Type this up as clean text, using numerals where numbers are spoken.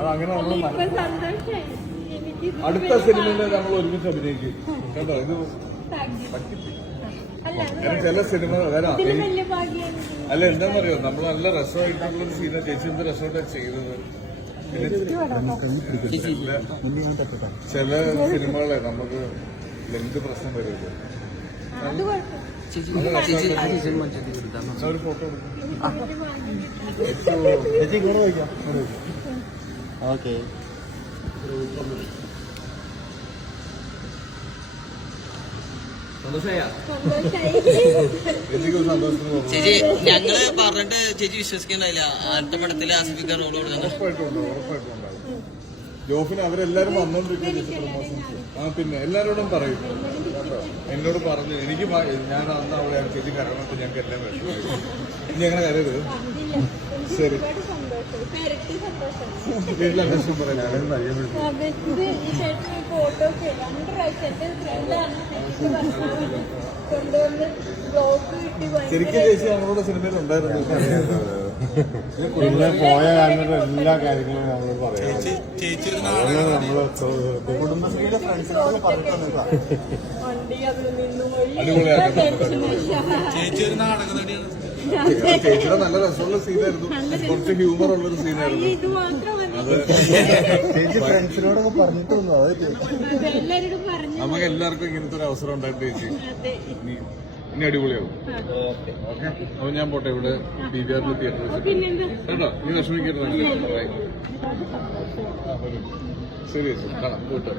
അതങ്ങനെ അടുത്ത സിനിമയിൽ നമ്മൾ ഒരുമിച്ച് അഭിനയിക്കും കേട്ടോ. ഇത് ചില സിനിമ വരാം. അല്ല എന്താണെന്നറിയോ, നമ്മൾ നല്ല രസമായിട്ടുള്ള സീന ചേച്ചി എന്ത് രസമായിട്ടാണ് ചെയ്തത്. ചില സിനിമകളെ നമുക്ക് ലെങ്ത് പ്രശ്നം വരുമല്ലോ. ഒരു ഫോട്ടോ ഓക്കെ. ചേച്ചി ഞങ്ങള് പറഞ്ഞിട്ട് ചേച്ചി വിശ്വസിക്കണ്ടായില്ല. അടുത്ത പടത്തില് ആസിഫിക്ക റോഡ് കൊടുക്കുന്നത് ഉറപ്പായിട്ടും ജോഫിന് അവരെല്ലാരും വന്നോണ്ടിരിക്കുന്നു. പിന്നെ എല്ലാരോടും പറയും കേട്ടോ. എന്നോട് പറഞ്ഞു എനിക്ക് ഞാൻ അന്ന് അവിടെ ചേച്ചി കരണമെന്ന് ഞങ്ങൾക്ക് എല്ലാം വിഷമമായി. ഇനി അങ്ങനെ കരയരുത്. ശരി വീട്ടിലെ വിഷമം പറയാം. ശരിക്കും ചേച്ചി ഞങ്ങളുടെ സിനിമയിൽ ഉണ്ടായിരുന്നു. പിന്നെ പോയ കാലങ്ങളുടെ എല്ലാ കാര്യങ്ങളും നമ്മൾ പറയാം. കുടുംബശ്രീയുടെ ഫ്രണ്ട്സിനോട് പറഞ്ഞിട്ടൊന്നുമില്ല. ചേച്ചിയുടെ നല്ല രസമുള്ള സീനായിരുന്നു. കുറച്ച് ഹ്യൂമർ ഉള്ളൊരു സീനായിരുന്നു. ചേച്ചി ഫ്രണ്ട്സിനോടൊക്കെ പറഞ്ഞിട്ടൊന്നും നമുക്ക് എല്ലാവർക്കും ഇങ്ങനത്തെ ഒരു അവസരം ഉണ്ടായിട്ട് ചേച്ചി ഇനി അടിപൊളിയാവും. ഓക്കെ, അപ്പൊ ഞാൻ പോട്ടെ. ഇവിടെ PVR തിയേറ്ററിൽ കേട്ടോ. നീ വിഷമിക്കരുത്. ശരി ചേച്ചി, കാണാം. പോട്ടെ.